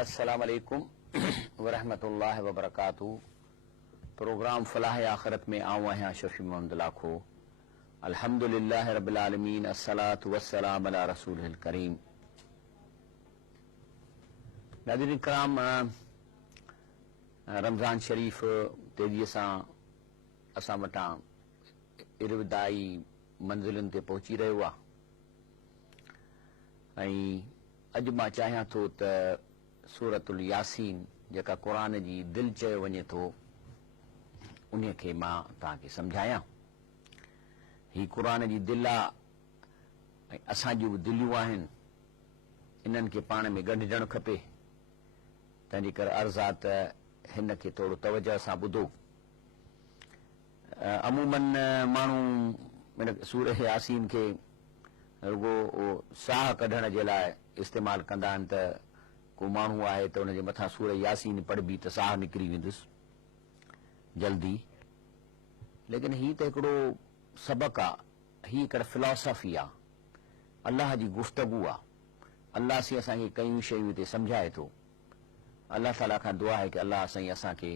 अस्सलाम वालेकुम वरहमतुल्लाहि वबरकातुहू। प्रोग्राम फलाह आखिरत में आऊँ आहियां शफी मोहम्मद लाखो। अल्हम्दुलिल्लाह रब्बिल आलमीन, अस्सलातु वस्सलाम अला रसूलिल करीम। नाज़रीन किराम, रमज़ान शरीफ तेज़ीअ सां असां वटां इरविदाई मंज़िलुनि ते पहुची रहियो आहे ऐं अॼु मां चाहियां थो त सूरतुल यासीन जेका क़ुरान जी दिलि चयो वञे थो उन खे मां तव्हांखे सम्झायां। ही क़ुरान जी दिलि आहे ऐं असां जूं दिलियूं आहिनि, इन्हनि खे पाण में ॻंढिजणु खपे। तंहिंजे करे अर्ज़ु आहे त हिन खे थोरो तवजह सां ॿुधो। अमूमन माण्हू हिन सूरह यासीन खे रुगो साह कढण जे लाइ इस्तेमालु कंदा आहिनि त को माण्हू आहे त हुनजे मथां सूरह यासीन पढ़बी त साह निकिरी वेंदुसि जल्दी। लेकिन ही त हिकिड़ो सबक़ु आहे, ही हिकिड़ा फिलॉसफी आहे, अलाह जी गुफ़्तगू आहे। अलाह साईं असांखे कयूं शयूं हिते सम्झाए थो। अलाह ताला खां दुआ आहे कि अलाह साईं असांखे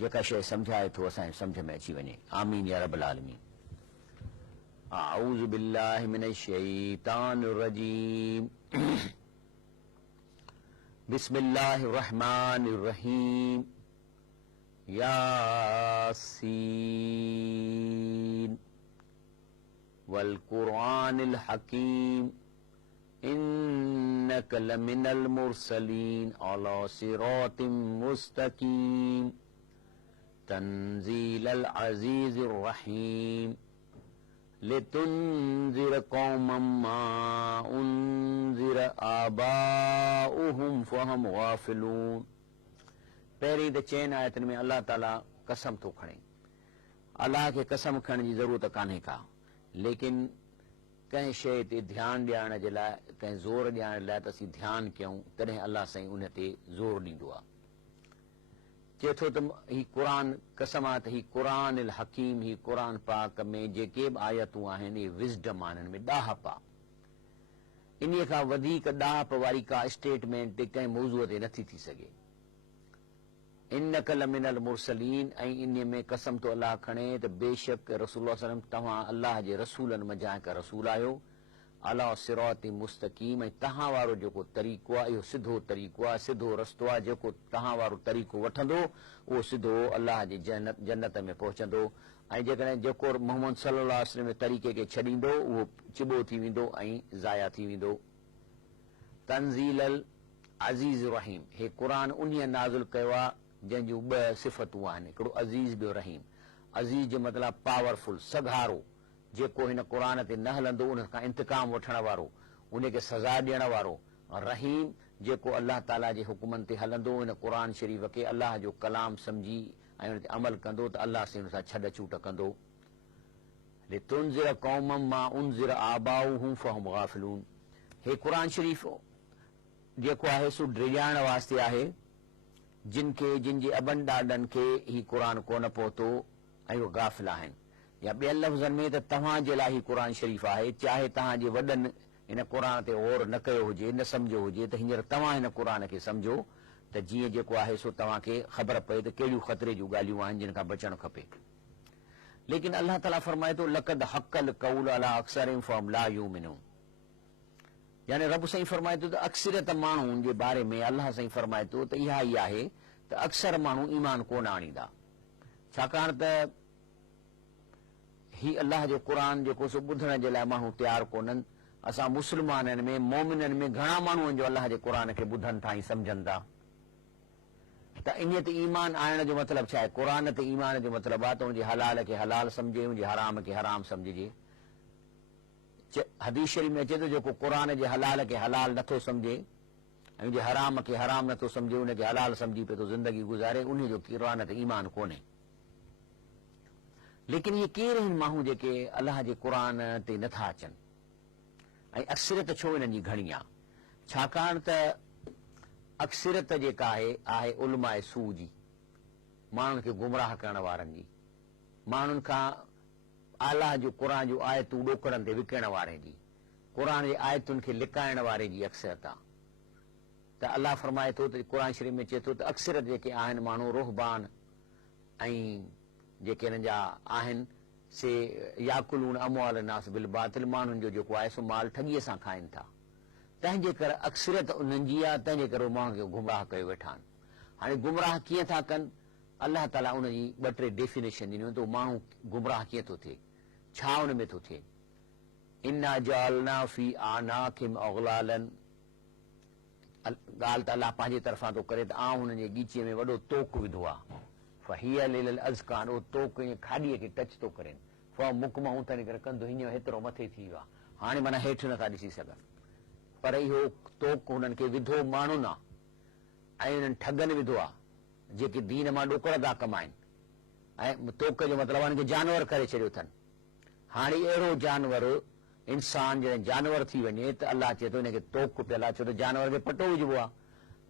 जेका शइ सम्झाए थो असांजे सम्झ में अची वञे। आमीन या रब्बल आलमीन। अऊज़ु बिल्लाहि मिनश शैतानिर रजीम। बिस्मिल्लाहिर रहमानिर रहीम। यासीन वल कुरानिल हकीम इन्नक लमिनल मुरसलीन अला सिरातिम मुस्तकीम तंजीलल अजीजिर रहीम लितुन्ज़िर कौमम मा उन्ज़िर आबाउहुम फहम गाफिलून। पहिरीं त चइनि आयतनि में अल्लाह ताला कसम थो खणे। अल्लाह खे कसम खणण जी ज़रूरत कान्हे का, लेकिन कंहिं शइ ते ध्यानु ॾियारण जे लाइ, कंहिं ज़ोर ॾियारण लाइ त असीं ध्यानु कयूं तॾहिं अल्लाह साईं उन ते ज़ोर ॾींदो आहे। चए थो त ही क़ुरान कसम आहे त ही क़ुरान अल हकीम, ही क़ुरान पाक में जेके बि आयतूं आहिनि इहे विज़डम आहिनि, हिन में ॾाहप आहे। इन खां वधीक ॾाहप वारी का स्टेटमेंट ते कंहिं मौज़ूअ ते नथी थी सघे। इन्नक लमिनल मुरसलीन, ऐं इन में कसम तो अल्लाह खणे त बेशक रसूलुल्लाह सल्लल्लाहु अलैहि वसल्लम तव्हां अल्लाह जे रसूलनि मंझां हिकु रसूल आहियो। अला सिराति मुस्तकीम, ऐं तव्हां वारो जेको तरीक़ो आहे इहो सिधो तरीक़ो आहे, सिधो रस्तो आहे। जेको तव्हां वारो तरीक़ो वठंदो उहो सिधो अल्लाह जी जन्नत में पहुचंदो, ऐं जेकॾहिं जेको मोहम्मद सल्लल्लाहु अलैहि वसल्लम जे तरीक़े खे छॾींदो उहो चिॿो थी वेंदो ऐं ज़ाया थी वेंदो। तंज़ीलल अज़ीज़ रहीम, हे क़ुरान उन्हीअ नाज़िल कयो आहे जंहिंजूं ॿ सिफ़तूं आहिनि, हिकिड़ो अज़ीज़ ॿियो रहीम। अज़ीज़ जो मतिलबु पावरफुल, सघारो, जेको हिन क़ुरान ते न हलंदो उन खां इंतकाम वठण वारो, उनखे सज़ा ॾियण वारो। रहीम, जेको अल्लाह ताला जे हुकुमनि ते हलंदो, हिन क़ुरान शरीफ़ खे अल्लाह जो कलाम सम्झी ऐं उन ते अमल कंदो त अल्लाह सां हुन सां छॾ छूट कंदो। लितुन्ज़िर कौमम मा उन्ज़िर आबाउहुम फहम गाफिलून, हे क़ुरान शरीफ़ जेको आहे सो डिॼाइण वास्ते आहे जिन जे अबनि ॾाॾनि खे ही क़ुरान कोन पहुतो ऐं उहे गाफ़िल आहिनि। या ॿियनि लफ़्ज़नि में त तव्हां जे लाइ ही क़ुरान शरीफ़ आहे, चाहे तव्हांजे वॾनि हिन क़ुरान ते गौर न कयो हुजे, न सम्झो हुजे, त हींअर तव्हां हिन क़ुरान खे सम्झो त जीअं जेको आहे सो तव्हांखे ख़बर पए त कहिड़ियूं ख़तरे जूं ॻाल्हियूं आहिनि जिन खां बचणु खपे। लेकिन अल्लाह ताला फरमाए थो लक़द हक़ल क़ौल अला अक्सरिहिम फहम ला युमिनून, यानी रब साईं फरमाए थो त अक्सरियत माण्हुनि जे बारे में अल्लाह साईं फरमाए थो त इहा ई आहे त अक्सर माण्हू ईमान कोन आणींदा। छाकाणि त ही अल्लाह जो क़ुरान जेको सो ॿुधण जे लाइ माण्हू तयारु कोन्हनि। असां मुस्लमाननि में, मोमिननि में घणा माण्हू आहिनि जो अल्लाह जे क़ुरान खे ॿुधनि था ऐं सम्झनि था। त इन ते ईमान आणण जो मतिलबु छा आहे? क़ुरान ते ईमान जो मतिलबु आहे त उनजे हलाल खे हलाल सम्झे, उनजे हराम खे हराम सम्झिजे। हदीस शरीफ़ में अचे थो जेको क़ुरान जे हलाल खे हलाल नथो सम्झे ऐं उनजे हराम खे हराम नथो सम्झे, उनखे हलाल सम्झी पियो थो ज़िंदगी गुज़ारे, उन जो क़ुरान ते ईमान कोन्हे। लेकिन इहे केर आहिनि माण्हू जेके अलाह जे क़ुरान ते नथा अचनि? ऐं अक्सरियत छो हिननि जी घणी आहे? छाकाणि त अक्सरियत जेका आहे उलमाए सू जी, माण्हुनि खे गुमराह करण वारनि जी, माण्हुनि खां अलाह जो क़ुरान जूं आयतूं ॾोकड़नि ते विकिणण वारे जी, क़ुरान जे आयतुनि खे लिकाइण वारे जी अक्सरियत आहे। त अलाह फरमाए थो त क़ुर शरीफ़ में चए थो त अक्सर जेके आहिनि माण्हू रुहबान ऐं जेके हिननि जा आहिनि से याकुलून अमवाल नास बिल बातिल, माण्हुनि जो जेको आहे सो माल ठॻीअ सां खाइनि था, तंहिंजे करे अक्सरियत उन्हनि जी आहे, तंहिंजे करे माण्हुनि खे गुमराह कयो वेठा आहिनि। हाणे गुमराह कीअं था कनि, अलाह ताला उनजी 2-3 डेफिनेशन ॾिनियूं त माण्हू गुमराह कीअं थो थिए, छा उन में थो थिए। इन्ना जालना फी आनाकिम अगलालन, ॻाल्हि त अलाह पंहिंजे तरफ़ां थो करे त आउं हुननि जे ॻीचीअ में वॾो तोक विधो आहे, फहिया लिल अज़कान, उहो तोक ईअं खाॾीअ खे टच थो करे, मुकमऊं तंहिं करे कंदो हीअं हेतिरो मथे थी वियो आहे, हाणे माना हेठि नथा ॾिसी सघनि। पर इहो तोक हुननि खे विधो माण्हुनि आहे ऐं हुननि ठगनि विधो आहे जेके दीन मां ॾुकड़ था कमाइनि, ऐं तोक जो मतिलबु हुननि खे जानवर करे छॾियो अथनि। हाणे अहिड़ो जानवर इंसान जॾहिं जानवर थी वञे त अलाह चए थो हिनखे तोक पियल आहे, छो त जानवर खे पटो विझबो आहे,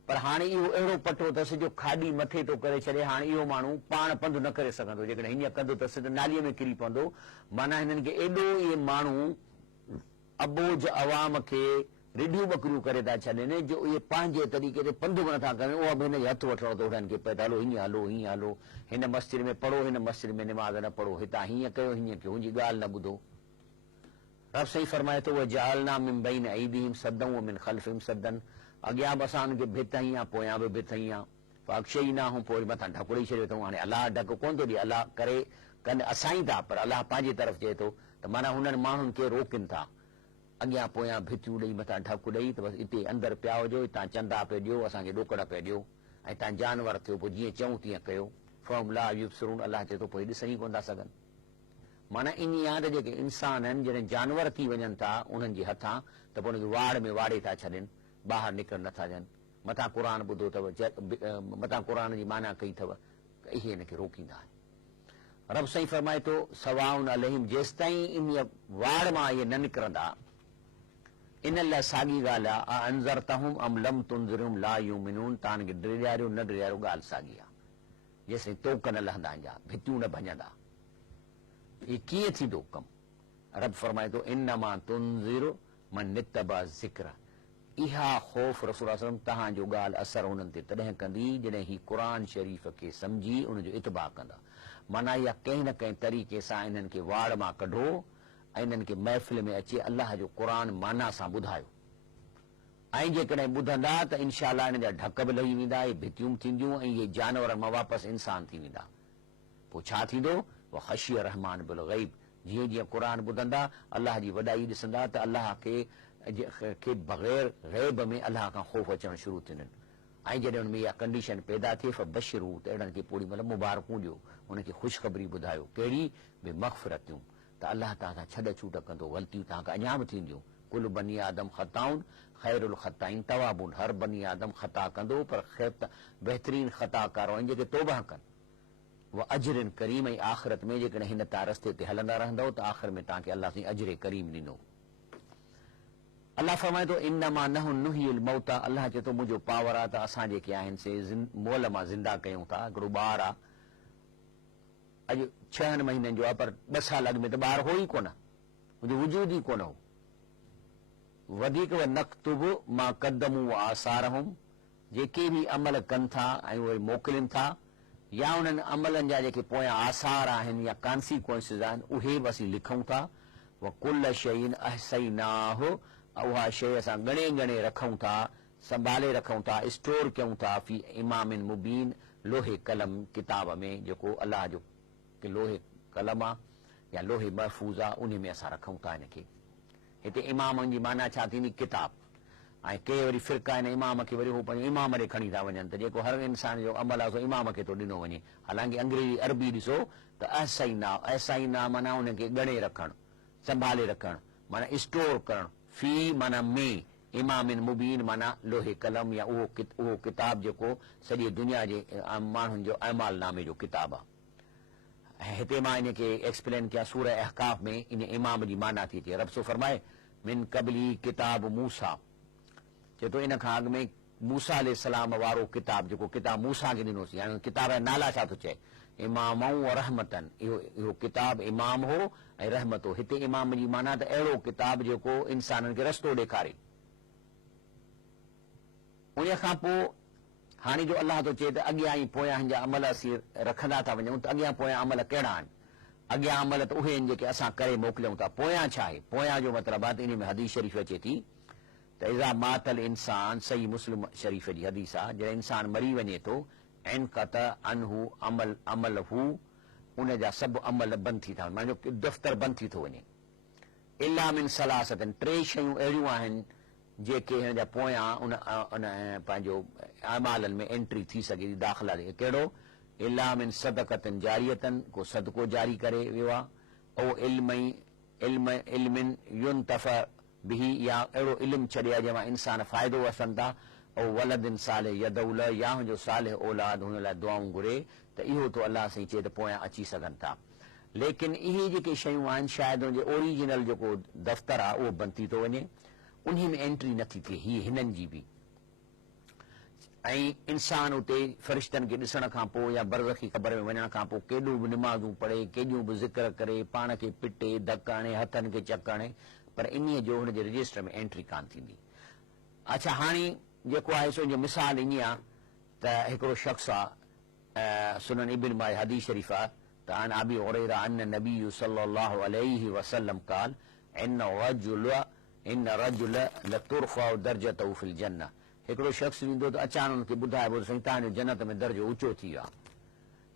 पर हाणे इहो अहिड़ो पटो अथसि जो खाॾी मथे थो करे छॾे। हाणे इहो माण्हू पाण पंधु न करे सघंदो, जेकॾहिं हीअं कंदो अथसि त नालीअ में किरी पवंदो। माना हिननि खे एॾो इहे माण्हू अबोज अवाम खे रिढियूं ॿकरियूं करे था छॾनि जो इहे पंहिंजे तरीक़े ते पंधु बि नथा कनि, उहा बि हिनखे हथु वठणो थो उन्हनि खे पए त हलो हीअं हलो हीअं हलो, हिन मस्जिद में पढ़ो हिन मस्जिद में निमाज़ न पढ़ो, हितां हीअं कयो हीअं कयो, हुनजी ॻाल्हि न ॿुधो। रब सही फरमाए थो वजालना मिन बैन ऐदीहिम सद्दन व मिन खल्फिहिम सद्दन, अॻियां बि असां हुनखे भित हई आहे, पोयां बि भित हई आहे, फअग़शयनाहुम, पोइ मथां ढकु ॾेई छॾियो अथऊं। हाणे अलाह ढकु कोन थो ॾिए, अलाह करे कनि असां ई था, पर अलाह पंहिंजी तरफ़ चए थो त माना हुननि माण्हुनि खे रोकनि था, अॻियां पोयां भितियूं ॾेई मथां ढकु ॾेई त बसि हिते अंदरि पिया हुजो, हितां चंदा पिया ॾियो, असांखे ॾोकड़ पिया ॾियो, ऐं तव्हां जानवर थियो, पोइ जीअं चऊं तीअं कयो। फहम ला युबसिरून, अलाह चए थो पोइ ॾिसण ई कोन था सघनि। माना इन आहे त जेके इंसान आहिनि जॾहिं जानवर थी वञनि था उन्हनि जे हथां त पोइ उनखे वाड़ में वाड़े था छॾनि, ॿाहिरि निकिर नथा ॾियनि। मथां क़ुर ॿुधो अथव, मथां क़ुर जी माना कई अथव, इहे हिनखे रोकींदा आहिनि। रब साईं फरमाए थो सवाउन अलैहिम, जेसि ताईं इन वाड़ मां इहे न निकिरंदा, इन लाइ साॻी ॻाल्हि आहे अंज़रतहुम अम लम तुंज़िरहुम ला युमिनून, तव्हां हिनखे ॾियारियो न ॾियारियो ॻाल्हि साॻी आहे। जेसिताईं तोक न लहंदा आहिनि, भितियूं न भञंदा, इहे कीअं थींदो कमु। रब फरमाए थो इन्नमा तुंज़िरु मन नित्तबा ज़िक्र, इहा ख़ौफ़ रसूल सल्लल्लाहु अलैहि वसल्लम तव्हांजो ॻाल्हि असर हुननि ते तॾहिं कंदी जॾहिं ही क़ुर शरीफ़ खे सम्झी उनजो इतबा कंदा। माना इहा कंहिं न कंहिं तरीक़े सां इन्हनि खे वाड़ मां कढो ऐं इन्हनि खे महफ़िल में अचे अलाह जो क़ुर माना सां ॿुधायो, ऐं जेकॾहिं ॿुधंदा त इनशा अल्लाह हिन जा ढक बि लही वेंदा, इहे भितियूं थींदियूं ऐं इहे जानवरनि मां वापसि इंसान थी वेंदा। पोइ छा थींदो, वो ख़शिय रहमान बिल ग़ैब, जीअं जीअं क़ुर ॿुधंदा अलाह जी वॾाई ॾिसंदा त अलाह खे बग़ैर ग़ैब में अलाह खां ख़ौफ़ अचणु शुरू थींदनि। ऐं जॾहिं हुन में इहा कंडीशन पैदा थिए फबशिरू, त अहिड़नि खे पूरी मतिलबु मुबारकूं ॾियो, हुनखे ख़ुशख़बरी ॿुधायो, कहिड़ी बि मग़फ़िरतियूं, त अलाह तव्हां सां छॾ छूट कंदो, ग़लतियूं तव्हांखे अञा बि थींदियूं। कुल बनी आदम ख़ताउन ख़ैरुल ख़ताइन तवाबुन, हर बनी आदम ख़ता कंदो, पर बहितरीन ख़ताकार आहिनि जेके तौबा कनि। उहा अजरिन करीम, ऐं आख़िरत में जेकॾहिं हिन तव्हां रस्ते ते हलंदा रहंदव त आख़िर में तव्हांखे अलाह साईं अजरे करीम ॾिनो। अलाह फरमाए थो इन्नमा नहनु नुहियुल मौता, अलाह चए थो मुंहिंजो पावर आहे त असां जेके आहिनि से मोल मां ज़िंदा कयूं था। हिकिड़ो ॿारु आहे, अॼु 6 महीननि जो आहे, पर 2 साल अॻु में त ॿारु हो ई कोन, मुंहिंजो वजूद ई कोन हो। वधीक नक्तुब मां क़दमू आसारहुम, जेके बि अमल कनि था ऐं उहे मोकिलिनि था, या उन्हनि अमलनि जा जेके पोयां आसार आहिनि या कॉन्सिक्वेंसिस आहिनि उहे बि असीं लिखूं था। व कुल शैइन अहसैनाहु, उहा शइ असां ॻणे ॻणे रखूं था, संभाले रखूं था, स्टोर कयूं था फी इमामिन मुबीन, लोहे कलम किताब में, जेको अलाह जो लोहे कलम आहे या लोहे महफ़ूज़ आहे, उन में असां रखूं था हिनखे। हिते इमामनि जी माना छा थींदी, किताब। ऐं के वरी फ़िरका आहिनि इमाम खे वरी हू पंहिंजो इमाम ॾे खणी था वञनि, त जेको हर इंसान जो अमल आहे सो इमाम खे थो ॾिनो वञे। हालांकि अंग्रेजी अरबी ॾिसो त अहसैना माना उनखे ॻणे रखणु, संभाले रखणु, माना स्टोर करणु, फी माना में, इमामिन मुबीन माना लोहे कलम, या उहो किताब जेको सॼी दुनिया जे माण्हुनि जो अमाल नामे जो किताब आहे। हिते मां इनखे एक्सप्लेन कया सूरह अहकाफ में, इन इमाम जी माना थी अचे। रब सो फरमाए मिन कबली किताब मूसा, चए थो इन खां अॻु में मूसा अलैहिस्सलाम वारो किताब, जेको किताब मूसा खे ॾिनोसीं। हाणे किताब जा नाला छा थो चए, इमामऊं व रहमतन, इहो किताब इमाम हो ऐं रहमत हो। हिते इमाम जी माना त अहिड़ो किताब जेको इंसाननि खे रस्तो ॾेखारे। उन खां पोइ हाणे जो अलाह थो चए त अॻियां ई पोयां हिन जा अमल असीं रखंदा था वञूं त अॻियां पोयां अमल कहिड़ा आहिनि? अॻियां अमल त उहे आहिनि जेके असां करे मोकिलियूं था। पोयां छा आहे? पोयां जो मतिलबु आहे त इन में हदीस शरीफ़ अचे थी त इज़ा मातल इंसान, सही मुस्लिम शरीफ़ जी हदीस आहे, जॾहिं इंसान मरी वञे थो इनक़त अनहु अमल हू, उन जा सभु अमल बंदि थी था वञनि, माना दफ़्तर बंदि थी थो वञे। इल्ला मिन सलासतन, टे शयूं अहिड़ियूं आहिनि जेके हिन जा पोयां उन पंहिंजो अमालनि में एंट्री थी सघे थी, दाख़िला ॾे। कहिड़ो? इल्ला मिन सदक़तन जारियतन, को सदको जारी करे वियो आहे, ओ इल्मिन युनतफ़अ बिही, या अहिड़ो इल्मु छॾे जंहिंमां इंसान फ़ाइदो वठनि था, ऐं वलदिन सालिह यदउ लह, या हुनजो सालिह औलाद हुन लाइ दुआऊं घुरे, त इहो तो अलाह साईं चए त पोयां अची सघनि था। लेकिन इहे जेके शयूं आहिनि शायदि हुनजे ओरिजिनल जेको दफ़्तर आहे उहो बंदि थी थो वञे, उन में एंट्री नथी थिए हीअ हिननि जी बि। ऐं इंसान उते फ़रिश्तनि खे ॾिसण खां पोइ या बरज़खी ख़बर में वञण खां पोइ केॾियूं बि निमाज़ूं पढ़े, केॾियूं बि ज़िक्र करे, पाण खे पिटे, धक हणे, हथनि खे चक हणे, पर इन्हीअ जो हुनजे रजिस्टर में एंट्री कान थींदी। अच्छा, हाणे जेको आहे सो जो मिसाल ईअं आहे त हिकिड़ो शख़्स आहे, सुनन इब्न माजा हदीस शरीफ़ आहे त अन अबी हुरैरा अन नबी सल्लल्लाहु अलैहि वसल्लम क़ाल इन रजुल लतुरफ़अ दर्जतहु फिल जन्नह, हिकिड़ो शख़्स ईंदो त अचानक हुनखे ॿुधाइबो त साईं तव्हांजो जन्नत में दर्जो ऊचो थी वियो आहे।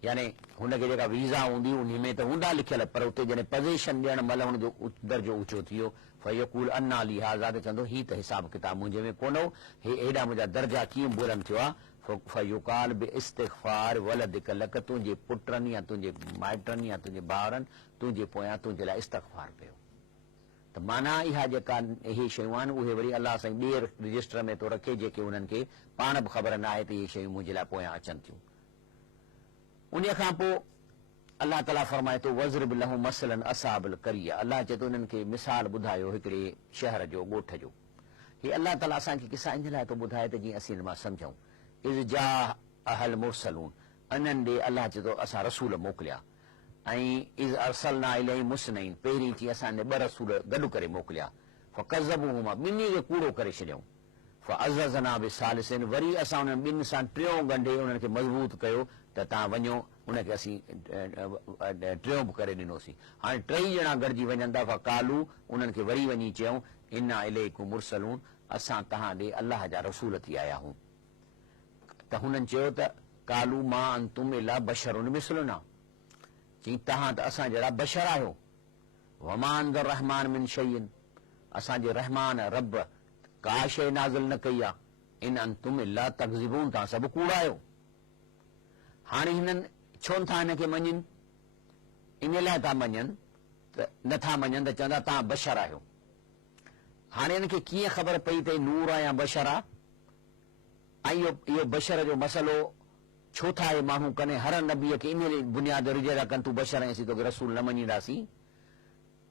यानी हुनखे जेका वीज़ा हूंदी उन में त हूंदा लिखियल, पर उते जॾहिं पोज़ीशन ॾियण महिल हुनजो दर्जो ऊचो थी वियो। फयक़ूल अन्ना ली हाज़ा, त चवंदो हीउ त हिसाब किताब मुंहिंजे में कोन हो, हेॾा मुंहिंजा दर्जा कीअं बुलंद थियो आहे। फयुकाल बि इस्तिग़फ़ार वलदिक लक, तुंहिंजे पुटनि या तुंहिंजे माइटनि या तुंहिंजे भाउरनि तुंहिंजे पोयां तुंहिंजे लाइ इस्तिग़फ़ार कयो। त माना इहा जेका इहे शयूं आहिनि उहे वरी अलाह साईं ॿिए रजिस्टर में थो रखे, जेके उन्हनि खे पाण बि ख़बर न आहे त इहे शयूं मुंहिंजे लाइ पोयां अचनि थियूं। उन खां पोइ अलाह ताला फरमाए थो वज़रिब लहुम मसलन असहाबल क़रिया, अलाह चए थो उन्हनि खे मिसाल ॿुधायो हिकिड़े शहर जो, ॻोठ जो। हीअ अलाह ताला असांखे किसा इन लाइ थो ॿुधाए त जीअं असीं हिन मां सम्झूं। इज़ जा अहल मुरसलून, अननि ॾे अलाह चए थो असां रसूल मोकिलिया। ऐं इज़ अरसलना इलैहिम मुस्नईन, पहिरीं चई असां ने 2 रसूल गॾु करे मोकिलिया। फकज़बूहुमा, ॿिन्ही खे कूड़ो करे छॾियऊं। फअज़ज़ना बिसालिसिन, वरी असां उन्हनि ॿिनि सां टियों ॻंढे उन्हनि खे मज़बूत कयो त तव्हां वञो, उनखे असीं टियों बि करे ॾिनोसीं। हाणे 3 ॼणा गॾिजी वञनि था, फकालू, उन्हनि खे वरी वञी चयूं इन्ना इलैकुम मुरसलून, असां तव्हां ॾे अलाह जा रसूल थी आया आहियूं। त हुननि चयो त कालू मा अंतुम इला बशरुन मिसलुना, चई तव्हां त असां जहिड़ा बशर आहियो। वमा अंदर रहमान मिन शैइन, असांजे रहमान रब का शइ नाज़िल न कई आहे। इन अंतुम इला तकज़िबून, तव्हां सभु कूड़ा आहियो। हाणे हिननि छो नथा हिनखे मञनि? इन लाइ था मञनि त नथा मञनि त चवंदा तव्हां बशर आहियो। हाणे हिनखे कीअं ख़बर पई त नूर आहे या बशर आहे? ऐं इहो बशर जो मसइलो छो था इहे माण्हू कनि? हर नबीअ खे इन बुनियाद रिजर कनि तूं बशर ऐं असीं तोखे रसूल न मञींदासीं।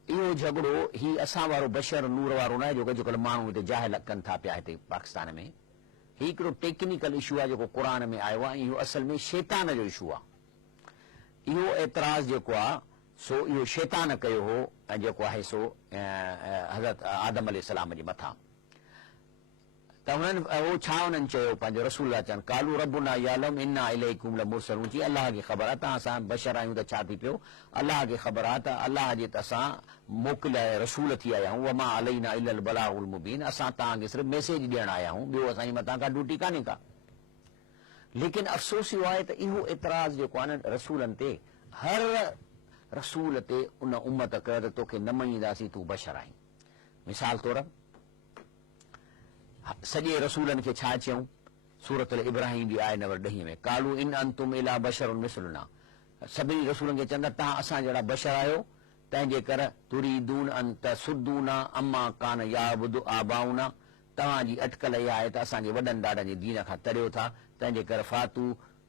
इहो झगड़ो ही असां वारो बशर नूर वारो न आहे जेको अॼुकल्ह माण्हू हिते जाहिल कनि था पिया हिते पाकिस्तान में। ही हिकिड़ो टेक्निकल इशू आहे जेको क़ुर में आयो आहे। इहो असल में शैतान जो इशू आहे। इहो एतिराज़ जेको आहे सो इहो शैतान कयो हो, ऐं जेको आहे सो हज़रत आदम अलैहिस्सलाम जे मथां। त हुननि उहो छा उन्हनि चयो पंहिंजो रसूल अचनि, कालू रब्बुना यालम इन्ना इलैकुम लमुरसलून, जी अलाह खे ख़बर आहे तव्हां असां बशर आहियूं त छा थी पियो। अलाह खे ख़बर आहे त अलाह जे त असां मोकिलिया रसूल थी आया आहियूं। वमा अलैना इल्लल बलागुल मुबीन, असां तव्हांखे सिर्फ़ु मैसेज ॾियण आया आहियूं, ॿियो असांजे मथां का ड्यूटी कान्हे का। लेकिन अफ़सोस इहो आहे त इहो एतिराज़ जेको आहे न रसूलनि ते, हर रसूल ते उन उम्मत कयो त तोखे न मञींदासीं, तूं बशर आहीं। मिसाल तौर सॼे रसूलनि खे छा चयूं? सूरत इब्राहिम जी आहे नंबर 10 में, कालू इन अंतुम इला बशरुन मिसलुना, सभिनी रसूलनि खे चवंदा तव्हां असां जहिड़ा बशर आहियो, तंहिंजे करे तुरीदून अन तसुद्दूना अम्मा कान याबुदु आबाउना, तव्हांजी अटकल इहा आहे त असांजे वॾनि ॾाॾनि जे दीन खां तरियो था, तंहिंजे करे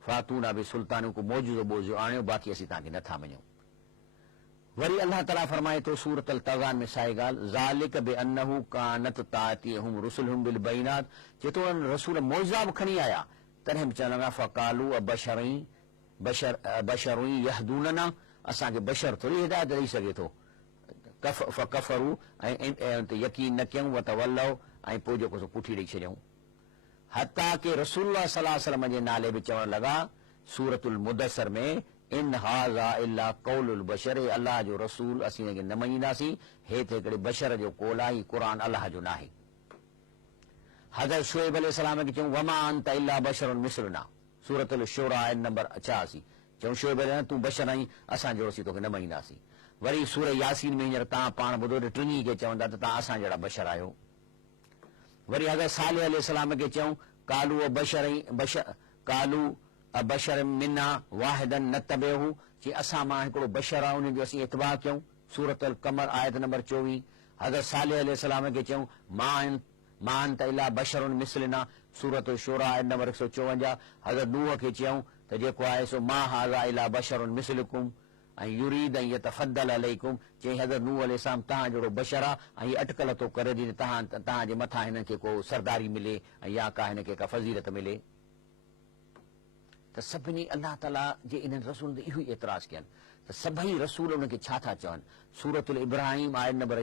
फातूना बि सुल्तान को मौजूदो बोझो आणियो, बाक़ी असीं तव्हांखे नथा मञूं। वरी अल्लाह ताला फरमाए थो सूरत अल तग़ान में साई ॻाल्हि, ज़ालिक बिअन्नहु कानत तातिहुम रुसुलहुम बिल बैनात, जेतो रसूल मौज़ा बि खणी आया, तॾहिं बि चवण लॻा फकालू बशरुई यहदूनना, असांखे बशर थोरी हिदायत ॾेई सघे थो। फकफरू, ऐं यकीन न कयूं, वतवल्लौ, ऐं पोइ जेको सो पुठी ॾेई छॾियऊं। हता के रसूलुल्लाह सल्लल्लाहु अलैहि वसल्लम जे नाले बि चवण लॻा सूरतुल मुदस्सर में, इन हाज़ा इल्ला कौलुल बशर, अल्लाह जो रसूल असीं हिनखे न मञींदासीं, हे त हिकिड़े बशर जो कौल आहे, क़ुर अल्लाह जो न आहे। हज़रत शुएब अलैहिस्सलाम खे चयूं वमा अंत इल्ला बशरुन मिसलुना, सूरतुल शुरा आयत नंबर 88, चऊं शुएब अलैहि तूं बशर आहीं, असां जहिड़ो असीं तोखे न मञींदासीं। वरी सूरह यासीन में हींअर तव्हां पाण ॿुधो त टिनी खे चवंदा त तव्हां असां जहिड़ा बशर आहियो। वरी हज़रत सालेह अलैहिस्सलाम खे चऊं कालू बशर मिना वाहिदन नतबेहू, चई असां मां हिकिड़ो बशर आहे उन जो असीं इतबा कयूं, सूरतुल कमर आयत नंबर 24। हज़रत सालेह अलैहिस्सलाम खे चऊं मा अंत इल्ला बशरुन मिसलना, सूरतुल शुरा आयत नंबर 154। हज़रत नूह खे चयूं त जेको आहे सो मा हाज़ा इल्ला बशरुन मिसलुकुम ऐं युरीद ऐं यतफद्दल अलैकुम, चई हज़रत नूह अलैहिस्सलाम तव्हां जहिड़ो बशर आहे ऐं हीअ अटकल थो करे ॾे तव्हांजे मथां हिननि खे को सरदारी मिले ऐं या का हिनखे का फज़ीलत मिले। त सभिनी अल्लाह ताला जे इन्हनि रसूल ते इहो ई एतिराज़ कयनि त सभई रसूल उनखे छा था चवनि। सूरतुल इब्राहिम आयत नंबर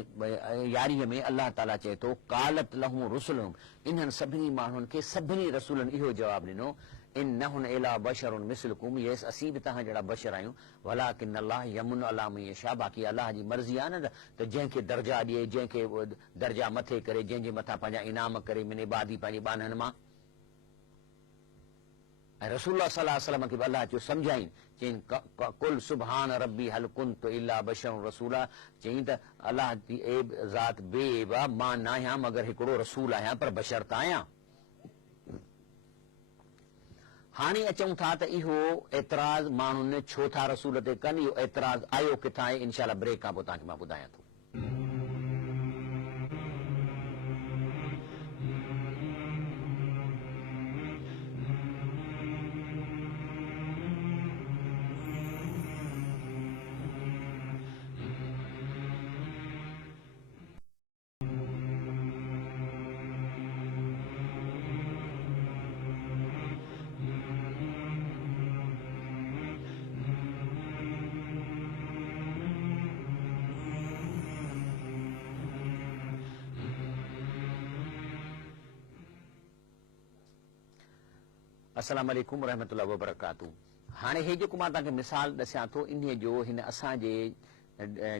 11 में अल्लाह ताला चए थो कालत लहूं रुसुलुहुम, इन्हनि सभिनी माण्हुनि खे सभिनी रसूलनि इहो जवाबु ॾिनो इन्नहुन इला बशरुन मिसलुकुम, येस असीं बि तव्हां जहिड़ा बशर आहियूं, वलाकिन अल्लाह यमुन अला मन यशा, बाक़ी अल्लाह जी मर्ज़ी आहे न त जंहिंखे दर्जा ॾिए, जंहिंखे दर्जा मथे करे, जंहिंजे मथां पंहिंजा इनाम करे, मिन इबादी पंहिंजे बाननि मां। ऐं रसूलुल्लाह सल्लल्लाहु अलैहि वसल्लम खे बि अल्लाह चयो सम्झाईं, चईं कुल सुबहान रब्बी हल कुंतु इल्ला बशरुन रसूला, चईं त अल्लाह जी ज़ात बेब आहे, मां न आहियां मगर हिकिड़ो रसूल आहियां, पर बशर त आहियां। हाणे अचूं था त इहो एतिराज़ माण्हुनि छो था रसूल ते कनि, इहो एतिराज़ आयो किथां आहे, इनशाला ब्रेक खां पोइ तव्हांखे मां ॿुधायां थो। अस्सलाम वालेकुम रहमतुल्लाहि व बरकातहू। हाणे हे जेको मां तव्हांखे मिसाल ॾसियां थो, इन जो हिन असांजे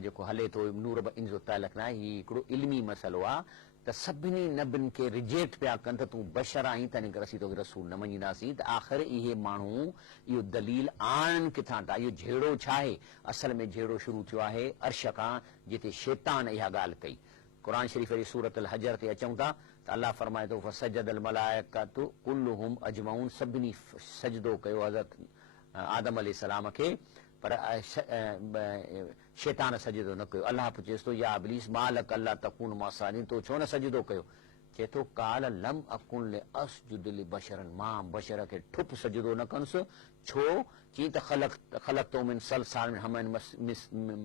जेको हले थो नूर इन जो तालुक न आहे, हीउ हिकिड़ो इल्मी मसइलो आहे त सभिनी नबियुनि खे रिजेक्ट पिया कनि त तूं बशर आहीं, तंहिं करे असीं तोखे रसूल न मञींदासीं। त आख़िर इहे माण्हू इहो दलील आणनि किथां था, इहो झेड़ो छा आहे? असल में झेड़ो शुरू थियो आहे अर्श खां, जिते शैतान इहा ॻाल्हि कई। क़ुर शरीफ़ जी सूरतुल हजर ते अचूं था त अल्लाह फरमाए थो फसजदल मलाइकतु कुल्लुहुम अजमऊन, सभिनी सजदो कयो हज़रत आदम अलैहिस्सलाम खे, पर शैतान सजदो न कयो। अल्लाह पुछेसि थो या इब्लीस मालक अल्लाह तकून मा साजिदिन, तो छो न सजदो कयो? चए थो काल लम अकुन लिअस्जुद लिबशरन, मां बशर खे ठुप सजदो न कंदुसि। छो? चई त ख़लक़ तो मिन सलसाल मिन हमिन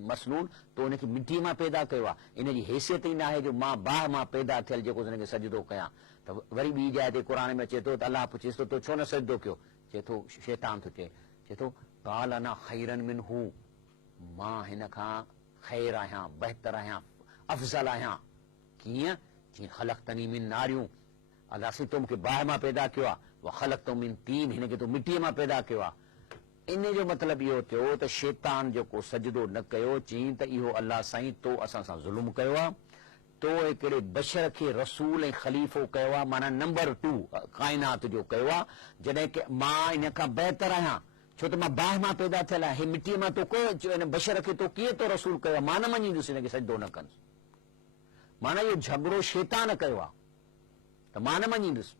मसनून, तो हुनखे मिटीअ मां पैदा कयो आहे। इनजी हैसियत ई न आहे जो मां बाहि मां पैदा थियल जेको हुनखे सजदो कयां। त वरी ॿी जाइ ते क़ुर में अचे थो त अल्लाह पुछेसि थो तो छो न सजदो कयो? चए थो शैतान थो चए थो काल अना खैरन मिन हू, मां हिन खां ख़ैर आहियां, बहितर आहियां, अफ़ज़ल आहियां। कीअं? जीअं ख़लक़तनी मिन नारियूं, अलाह तो मूंखे बाहि मां पैदा कयो आहे, व ख़लक़तो मिन तीन, हिनखे तो मिटीअ मां पैदा कयो आहे। इन जो मतिलबु इहो थियो त शैतान जेको सजदो न कयो, चई त इहो अल्लाह साईं तो असां सां ज़ुल्म कयो आहे, तो हिकिड़े बशर खे रसूल ऐं ख़लीफ़ो कयो आहे, माना नंबर 2 काइनात जो कयो आहे, जॾहिं की मां इन खां बहितर आहियां, छो त मां बाहि मां पैदा थियल आहियां। हे मिटीअ मां तो कयो, हिन बशर खे तो कीअं तो रसूल कयो आहे? मां न मञींदुसि, हिनखे सजदो न कंदुसि। माना इहो झगड़ो शैतान कयो आहे त मां न मञींदुसि।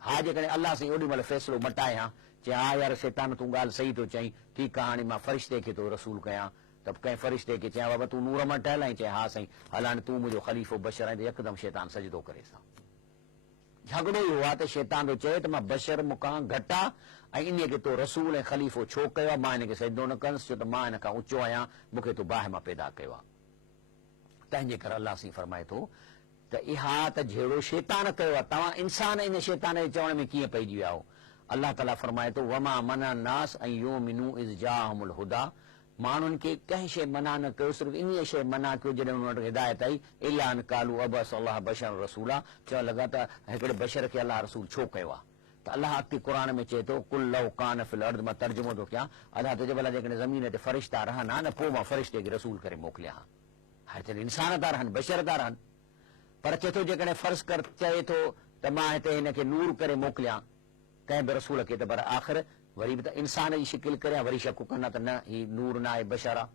हा जेकॾहिं अल्लाह साईं ओॾी महिल फ़ैसिलो मटाए हा, चए हा यार शैतान तूं ॻाल्हि सही थो चईं, ठीकु आहे, हाणे मां फ़रिश्ते खे थो रसूल कयां। त कंहिं फ़रिश्ते खे चयां बाबा तूं नूर मां ठहियल आहीं? चए हा साईं, हल हाणे तूं मुंहिंजो ख़लीफ़ो बशर आहीं। त यकदमि शैतान सजदो करे सां। झगड़ो इहो आहे त शैतान थो चए त मां बशर मूंखां घटि आहे ऐं इन खे तो रसूल ऐं ख़लीफ़ो छो कयो आहे? मां हिनखे सजदो न कंदुसि, छो त मां हिन खां ऊचो आहियां, मूंखे तो बाहि मां पैदा कयो आहे। तंहिंजे करे अल्लाह साईं फरमाए थो त इहा त जहिड़ो शैतान कयो आहे, तव्हां इंसान इन शैतान जे चवण में कीअं पइजी विया हो? अल्लाह ताला फरमाए थो वमा मना नास ऐं युमिनू इज़ जाअहुमुल हुदा, माण्हुनि खे कंहिं शइ मना न कयो, सिर्फ़ु इन शइ मना कयो जॾहिं उन वटि हिदायत आई, इलान कालू अबस अलाह बशर रसूल आहे, चवणु लॻा त हिकिड़े बशर खे अलाह रसूल छो कयो आहे। त अलाह अॻिते क़ुर में चए थो कुल लव कान फिल अर्द, मां तर्जुमो थो कयां, अलाह तुंहिंजे भला जेकॾहिं ज़मीन ते फ़रिश्ता रहनि हा न, पोइ मां फ़रिश्ते खे रसूल करे मोकिलिया हा। हाणे चए इंसान था रहनि, बशर था रहनि, पर चए थो जेकॾहिं फ़र्ज़ कर चए थो त मां हिते हिनखे नूर करे मोकिलियां कंहिं बि रसूल खे, त पर आख़िर वरी बि त इंसान जी शिकिल करियां, वरी शक कनि त न ही नूर न आहे बशर आहे।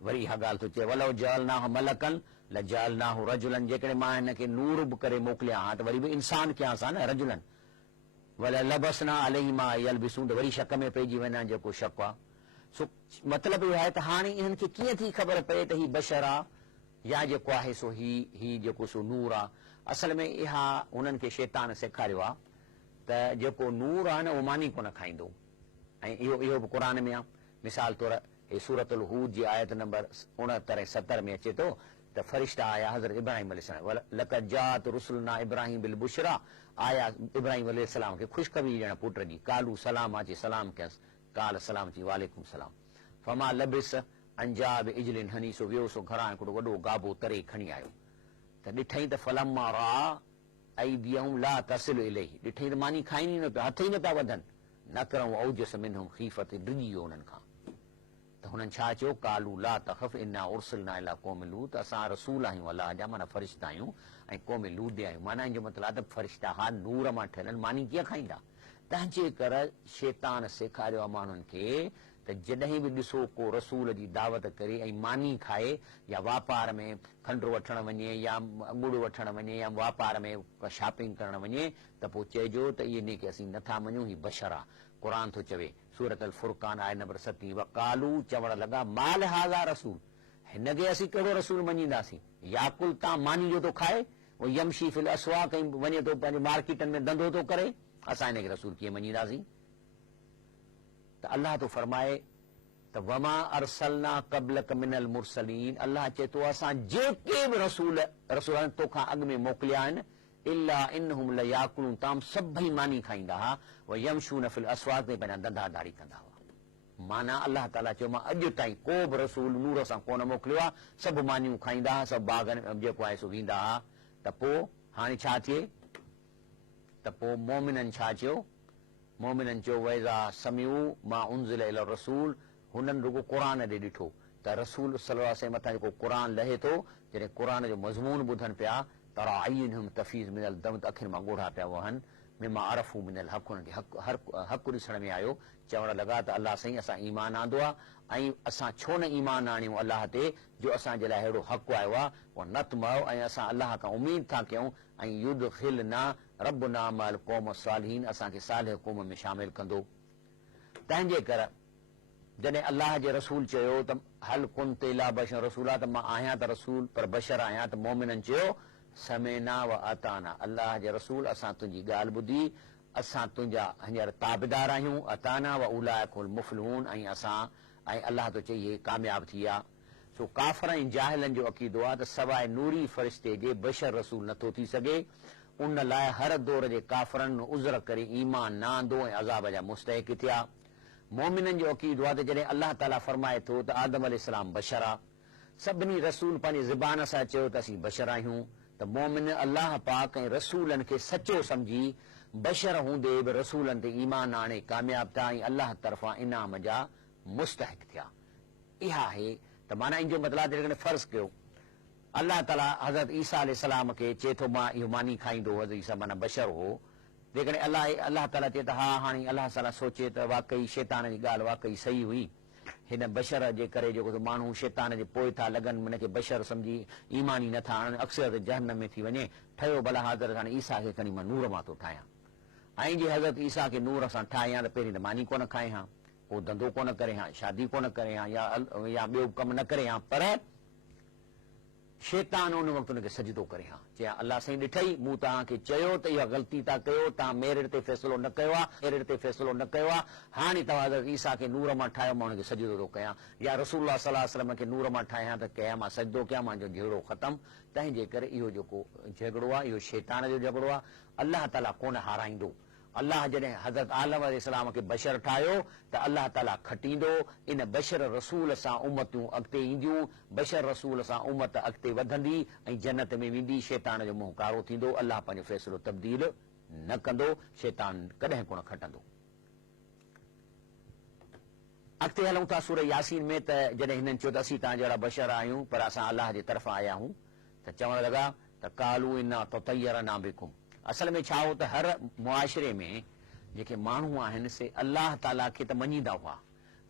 वरी इहा ॻाल्हि थो चए वलो जअलनाहु मलकन लजअलनाहु रजुलन, जेकॾहिं मां हिनखे नूर बि करे मोकिलियां हा त वरी बि इंसान कयांसि हा न रजुलन, वला लबसना अलैहिमा यलबिसून, त वरी शक में पइजी वञा जेको शक आहे। सो मतिलबु इहो आहे त हाणे इन्हनि खे कीअं थी ख़बर पए त ही बशर आहे या जेको आहे सो ही जेको सो नूर आहे। असल में इहा उन्हनि खे शैतान सेखारियो आहे त जेको नूर आहे न उहो मानी कोन खाईंदो, ऐं इहो बि क़ुर में आहे। मिसाल तौर हे सूरतुल हूद जी आयत नंबर 69 ऐं 70 में अचे थो त फ़रिश्ता आया हज़रत इब्राहिम अलैहिस्सलाम, लक़द जाअत रुसुलना इब्राहिम बिल बुशरा, आया इब्राहिम अलैहिस्सलाम खे ख़ुशख़बरी ॾियण पुट जी, कालू सलाम अची सलाम कयसि, काल सलाम चई वालेकुम सलाम, फमा लबिस अंजाब इजलिन हनी, सो वियो सो घरां हिकिड़ो वॾो गाबो तरे खणी आयो, त ॾिठई त फलम्मा रा ऐदियहुम ला तसिलु इलैहि, ॾिठई त मानी खाईंदी न पिया, हथ ई नथा वधनि, नकरऊं औजस मिनहुम खीफ़त, डिॼी वियो उन्हनि खां। त हुननि छा चयो, कालू ला तख़फ इन्ना उर्सिलना इला क़ौम लूत, असां रसूल आहियूं अलाह जा, माना फ़रिश्ता आहियूं ऐं क़ौम लूत आहियूं। माना इन जो मतिलबु आहे त फ़रिश्ता हा नूर मां ठहियल आहिनि, मानी कीअं खाईंदा। तंहिंजे करे शैतान सेखारियो आहे माण्हुनि खे त जॾहिं बि ॾिसो को रसूल जी दावत करे ऐं मानी खाए, या वापार में खंडु वठणु वञे या ॻुड़ वठणु वञे या वापार में शॉपिंग करणु वञे, त पोइ चइजो त इन खे असीं नथा मञूं, ही बशर आहे। क़ुर थो चवे सूरत अल फुरक़ान आयत नंबर 7, वकालू चवण लॻा माल हाज़ा रसूल, हिनखे असीं कहिड़ो रसूल मञींदासीं, याकुल तां मानी जो थो खाए, वो यमशी फिल अस्वाक, कहीं वञे थो पंहिंजे मार्केटनि में धंधो थो करे, असां हिनखे रसूल कीअं मञींदासीं। त अलाह तो फरमाए त वमा अरसलना क़ब्लक मिनल मुरसलीन, अलाह चए थो असां जेके बि रसूल तोखां अॻु में मोकिलिया आहिनि, इल्ला इन्नहुम लयाकुलून, ताम सभई मानी खाईंदा हुआ, व यमशून फिल अस्वाक, ते पंहिंजा धंधा धाड़ी कंदा हुआ। माना अलाह ताला चयो मां अॼु ताईं को बि रसूल नूर सां कोन मोकिलियो आहे, सभु मानियूं खाईंदा हुआ, सभु बागनि जेको आहे सो वेंदा हुआ। त पोइ हाणे छा थिए, त पोइ मोमिननि छा चयो, मोमिननि चयो वैज़ा समिऊ मा उनज़िल इला रसूल, हुननि रुगो क़ुर ॾे ॾिठो त रसूल सल्लल्लाहु अलैहि वसल्लम मथां जेको क़ुर लहे थो, जॾहिं क़ुर जो मज़मून ॿुधनि पिया, तरा अय्युनहुम तफ़ीज़ मिनल दम, त अखियुनि मां ॻोढ़ा पिया वहनि, मिमा अरफू मिनल हक़, हुननि खे हक़ ॾिसण में आयो, चवण लॻा त अलाह साईं असां ईमान आंदो आहे, ऐं असां छो न ईमान आणियूं अलाह ते जो असांजे लाइ अहिड़ो हक़ आयो आहे, उहो नतमओ, ऐं असां अलाह खां उमीद था कयूं, ऐं युदखिलना रब्बुना मअल क़ौम सालिहीन, असांखे सालिह क़ौम में शामिल कंदो। तंहिंजे करे जॾहिं अलाह जे रसूल चयो त हल कुंत इला बशर रसूला, त मां आहियां त रसूल पर बशर आहियां, त मोमिननि चयो समेना व अताना, अलाह जे रसूल असां तुंहिंजी ॻाल्हि ॿुधी, असां तुंहिंजा हींअर ताबेदार आहियूं, अताना व उलाइकुल मुफ़लिहून, ऐं असां ऐं अलाह तो चई हे कामयाब थी विया। सो काफ़िर ऐं जाहिलनि जो अक़ीदो आहे त सवाइ नूरी फ़रिश्ते जे बशर रसूल नथो थी सघे, उन लाइ हर दौर जे काफ़िरनि उज़र करे ईमान न आंदो ऐं अज़ाब जा मुस्तहिक थिया। मोमिननि जो अक़ीदो आहे त जॾहिं अलाह ताला फरमाए थो त आदम अलैहिस्सलाम बशर आहे, सभिनी रसूल पंहिंजी ज़बान सां चयो त असीं बशर आहियूं, त मोमिन अलाह पाक ऐं रसूलनि खे सचो सम्झी बशर हूंदे बि रसूलनि ते ईमान आणे कामयाब थिया ऐं अलाह तरफ़ां इनाम जा मुस्तहिक थिया। इहा आहे त माना इन जो मतिलबु जेकॾहिं फ़र्ज़ कयो अलाह ताला हज़रत ईसा अलैहिस्सलाम खे चए थो मां इहो मानी खाईंदो, हज़रत ईसा माना बशर हो, जेकॾहिं अलाह ताला चए त हा हाणे अलाह ताला सोचे त वाकई शैतान जी ॻाल्हि वाकई सही हुई, हिन बशर जे करे जेको माण्हू शैतान जे पोइ था लॻनि, हुनखे बशर सम्झी ईमानी नथा आणनि, अक्सर जहन्नम में थी वञे, ठहियो भला हज़रत हाणे ईसा खे खणी मां नूर मां थो ठाहियां, ऐं जे हज़रत ईसा खे नूर सां ठाहियां त पहिरीं त मानी कोन खाए हा, पोइ धंधो कोन करे हा, शादी कोन करे हा, या ॿियो कमु न करे हा, पर शैतान उन वक़्तु हुनखे सजदो करे हा, चया अलाह साईं ॾिठई मूं तव्हांखे चयो त इहा ग़लती था कयो, तव्हां मेरिट ते फ़ैसिलो न कयो आहे, मेरिट ते फ़ैसिलो न कयो आहे, हाणे तव्हां हज़रत ईसा खे नूर मां ठाहियो, मां हुनखे सजदो थो कयां, या रसूलुल्लाह सल्लल्लाहु अलैहि वसल्लम खे नूर मां ठाहियां त कयां मां सजदो कयां, मुंहिंजो झगड़ो ख़तमु। तंहिंजे करे इहो जेको झगड़ो आहे इहो शैतान जो झगड़ो आहे, अलाह ताला कोन हाराईंदो। अल्लाह जॾहिं हज़रत आदम अलैहिस्सलाम खे बशर ठाहियो त अल्लाह ताला खटींदो, इन बशर रसूल सां उम्मतूं अॻिते ईंदियूं, बशर रसूल सां उम्मत अॻिते वधंदी ऐं जन्नत में वेंदी, शैतान जो मुंहुं कारो थींदो, अल्लाह पंहिंजो फ़ैसिलो तब्दील न कंदो, शैतान कॾहिं कोन खटंदो। अॻिते हलूं था सूरह यासीन में, त जॾहिं हिननि चयो त असीं तव्हां जहिड़ा बशर आहियूं पर असां अल्लाह जे तरफ़ां आया आहियूं, त चवण लॻा त कालू इन्ना ततयरना बिकुम। असल में छा हो त हर मुआशिरे में जेके माण्हू आहिनि से अल्लाह ताला खे त मञींदा हुआ,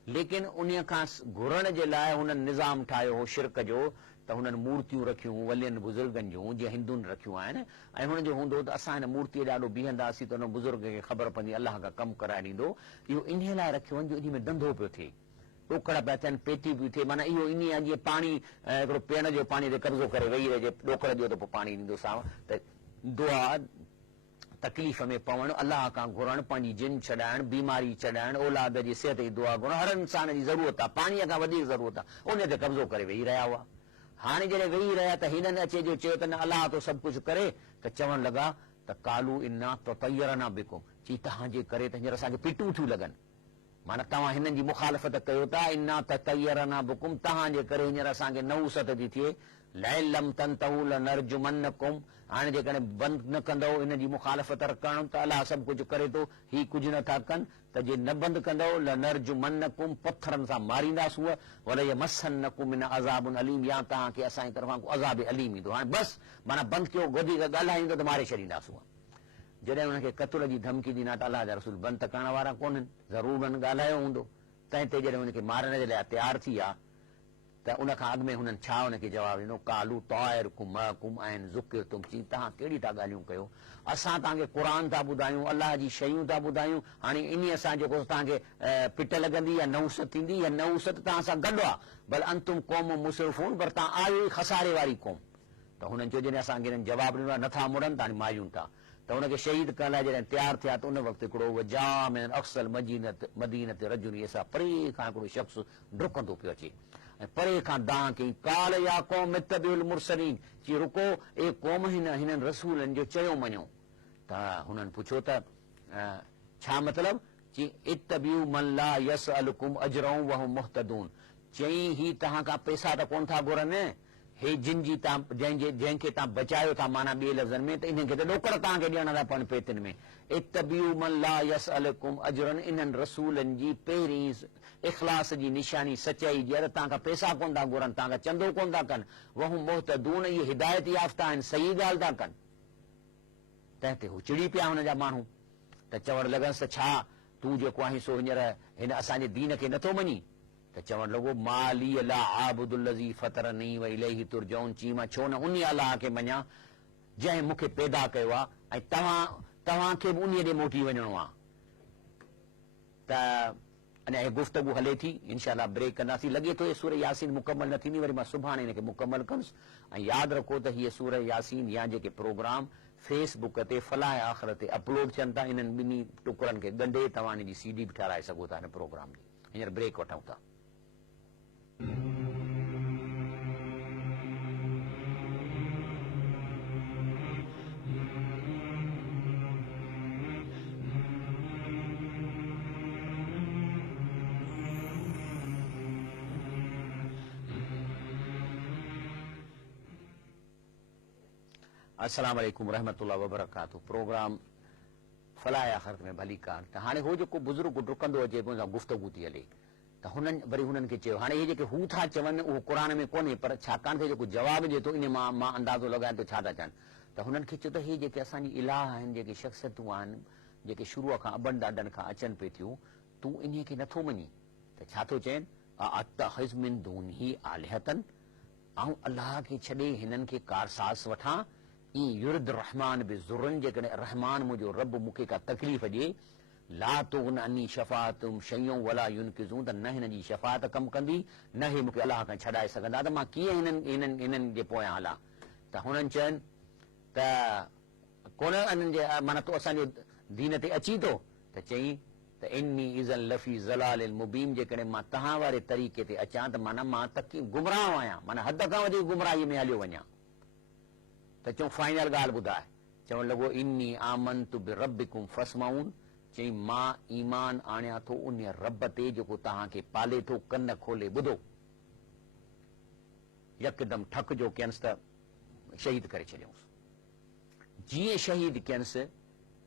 लेकिन उन खां घुरण जे लाइ हुननि निज़ाम ठाहियो हो शिरक जो, त हुननि मूर्तियूं रखियूं वलियनि बुज़ुर्गनि जूं, जीअं हिंदुनि रखियूं आहिनि, ऐं हुननि जो हूंदो त असां हिन मूर्तीअ ॾाढो बीहंदासीं त हुन बुज़ुर्ग खे ख़बर पवंदी, अलाह खां कमु कराए ॾींदो। इहो इन लाइ रखियो वञे जो इन में धंधो पियो थिए, ॾोकड़ पिया थियनि, पेटी पियूं थिए, माना इहो इन आहे जीअं पाणी हिकिड़ो पीअण जो पाणी ते कब्ज़ो करे वेही रहिजे, ॾोकड़ ॾियो त पोइ पाणी ॾींदोसांव, त दुआ तकलीफ़ में पवणु, अलाह खां घुरणु, पंहिंजी जिन छॾाइणु, बीमारी छॾाइणु, औलाद जी सिहत जी दुआ घुरणु, हर इंसान जी ज़रूरत आहे, पाणीअ खां वधीक ज़रूरत आहे, उन ते कब्ज़ो करे वेही रहिया हुआ। हाणे जॾहिं वेही रहिया त हिननि अचे जो चयो त न अलाह तो सभु कुझु करे, त चवणु लॻा त कालू इन्ना ततयरना बिकुम, चई तव्हांजे करे त हींअर असांखे पिटूं थियूं लॻनि, माना तव्हां हिननि जी मुखालफ़त कयो था, इन्ना ततयरना बिकुम, तव्हांजे करे हींअर असांखे नहुसत थी थिए, लम तंतहू लनरजुमन्नकुम, हाणे जेकॾहिं बंदि न कंदव इन जी मुखालफ़त करणु त अलाह सभु कुझु करे थो, ही कुझु नथा कनि, त जे न बंदि कंदव लनरजुमन्नकुम, पथरनि सां मारींदासूं, वला यमस्सन्नकुम मिन अज़ाबुन अलीम, या तव्हांखे असांजी तरफ़ां को अज़ाब अलीम ईंदो। हाणे बसि माना बंदि कयो, वधीक ॻाल्हाईंदो त मारे छॾींदासूं। जॾहिं हुनखे क़त्ल जी धमकी ॾिना त अलाह जा रसूल बंदि त करण वारा कोन्हनि, ज़रूरु हुननि ॻाल्हायो हूंदो, तंहिं ते जॾहिं हुनखे मारण जे लाइ तयारु थी विया त उन खां अॻु में हुननि छा हुनखे जवाबु ॾिनो, कालू ताइरकुम महकुम ऐं ज़ुकिरतुम, चई तव्हां कहिड़ी था ॻाल्हियूं कयो, असां तव्हांखे क़ुर था ॿुधायूं, अलाह जी शयूं था ॿुधायूं, हाणे इन सां जेको तव्हांखे पिट लॻंदी या नहुसत थींदी, या नहुसत तव्हां सां गॾु आहे, भले अंतुम क़ौम मुसरिफ़ून, पर तव्हां आयो ई खसारे वारी क़ौम। त हुननि चयो जॾहिं असांखे हिननि जवाबु ॾिनो आहे नथा मुड़नि त हाणे मारियूं था, त हुनखे शहीद करण लाइ जॾहिं तयारु थिया त उन वक़्तु हिकिड़ो वजाम अक्सल मदीनत रजुनी, असां परे खां हिकिड़ो शख़्स डुकंदो पियो अचे ऐं परे खां दां कई, काल या क़ौम इत्तबिउल मुरसलीन, चई रुको ए क़ौम, हिननि रसूलनि जो चयो मञो। त हुननि पुछियो त छा मतिलबु, चई इत्तबिउ मन ला यसअलकुम अजरहुम वहुम मुहतदून, चई ही तव्हां खां पैसा त कोन था घुरनि, हे जिन जी जंहिंखे तव्हां बचायो था, माना ॿिए लफ़्ज़नि में त इन्हनि खे त ॾोकड़ तव्हांखे ॾियण था पवनि पेतिन में। इत्तबिउ मन ला यसअलकुम अजरन, इन्हनि रसूलनि जी पहिरीं इख़लास जी निशानी सचाई जी, अरे तव्हां खां पैसा कोन था घुरनि, तव्हां खां चंदो कोन था कनि, वहूं मुहतदून, इहे हिदायत याफ़्ता आहिनि, सही ॻाल्हि था कनि। तंहिं ते हू चिड़ी पिया हुन जा माण्हू, त चवणु लॻसि त छा तूं जेको आहीं सो हींअर हिन असांजे दीन खे नथो मञी, त चवणु लॻो माली ला आबुदुल्लज़ी फतरनी व इलैहि तुरजऊन, चई मां छो न उन अलाह खे मञा जंहिं मूंखे पैदा कयो आहे, ऐं तव्हांखे बि उन ॾे मोटी वञिणो आहे। त अञा हे गुफ़्तगू हले थी, इंशाअल्लाह ब्रेक कंदासीं, लॻे थो सूरह यासीन मुकमल न थींदी, वरी मां सुभाणे हिनखे मुकमल कंदुसि। ऐं यादि रखो त हीअ सूरह यासीन या जेके प्रोग्राम फेसबुक ते फलाह आख़िरत ते अपलोड थियनि था, इन्हनि ॿिन्ही टुकड़नि खे ॻंढे तव्हां हिन जी CD बि ठाराए सघो था हिन प्रोग्राम जी। हींअर ब्रेक वठूं था। अस्सलाम वालेकुम रहमतुल्लाह वबरकातुहू। प्रोग्राम फलाह आख़िरत में भली कार, त हाणे हो जेको बुज़ुर्ग डुकंदो अचे पियो सां गुफ़्तगू थी हले, त हुननि वरी हुननि खे चयो, हाणे इहे जेके हू था चवनि उहो क़ुर में कोन्हे, पर छाकाणि त जेको जवाबु ॾिए थो इन मां अंदाज़ो लॻायां थो छा था चवनि, त हुननि खे चयो त हे जेके असांजी इलाह आहिनि, जेके शख़्सियतूं आहिनि, जेके शुरूअ खां अबनि ॾाॾनि खां अचनि पई थियूं, तूं इन खे नथो मञी, त छा थो चवनि, अतख़िज़ मिन दूनिही आलिहतन, ऐं अलाह खे छॾे हिननि खे कारसाज़ वठां, युरिद रहमान बि ज़ुरन, जेकॾहिं रहमान मुंहिंजो रब मूंखे का तकलीफ़ ॾिए, ला तुग़न अन्नी शफ़ाअतुम शय्युन वला युनकिज़ून, त न हिन जी शफ़ाअत कमु कंदी, न हे मूंखे अलाह खां छॾाए सघंदा, त मां कीअं हिननि जे पोयां हलां। त हुननि चयनि त कोन माना तूं असांजे दीन ते अची थो, त चई त इन्नी इज़न लफ़ी ज़लालिल मुबीन, जेकॾहिं मां तव्हां वारे तरीक़े ते अचां त माना मां गुमराह आहियां, माना हद खां वधीक गुमराही में हलियो वञा। त चऊं फाइनल ॻाल्हि ॿुधाए, चवण लॻो इन्नी आमनतु बिरब्बिकुम फस्माउन, चई मां ईमान आणियां थो उन रब ते जेको तव्हांखे पाले थो, कन खोले ॿुधो। यकदमि ठक जो कयंसि त शहीद करे छॾियऊंसि। जीअं शहीद कयंसि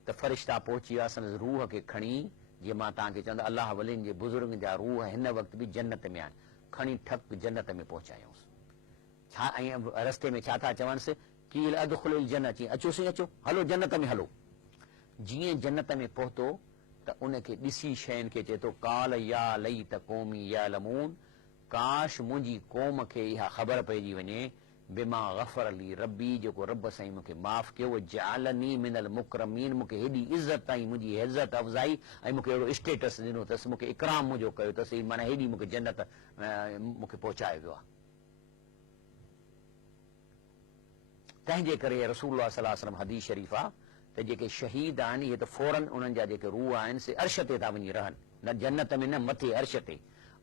त फ़रिश्ता पहुची विया संदसि रूह खे खणी, जीअं मां तव्हांखे चवंदा अलाह वलियुनि जे बुज़ुर्गनि जा रूह हिन वक़्त बि जन्नत में आहिनि, खणी ठक जन्नत में पहुचायूंसि। छा ऐं रस्ते में छा था चवनिसि, कील अदखुलुल जन्नत, चई अचोसीं अचो, हलो जन्नत में हलो। जीअं जन्नत में पहुतो त उनखे ॾिसी शयुनि खे चए थो काल या लई त क़ौमी या लमून, काश मुंहिंजी क़ौम खे इहा ख़बर पइजी वञे, बिमा गफ़र अली रबी, जेको रब साईं मूंखे माफ़ कयो, जालनी मिनल मुकरमीन, मूंखे हेॾी इज़त ऐं मुंहिंजी इज़त अफ़ज़ाई ऐं मूंखे अहिड़ो स्टेटस ॾिनो अथसि, मूंखे इकराम मुंहिंजो कयो अथसि, माना हेॾी मूंखे जन्नत मूंखे पहुचायो वियो आहे। तंहिंजे करे रसूलुल्लाह सल्लल्लाहु अलैहि वसल्लम हदीस शरीफ़ आहे त जेके शहीद आहिनि इहे त फौरन उन्हनि जा जेके रूह आहिनि से अर्श ते था वञी रहनि, न जन्नत में न, मथे अर्श ते,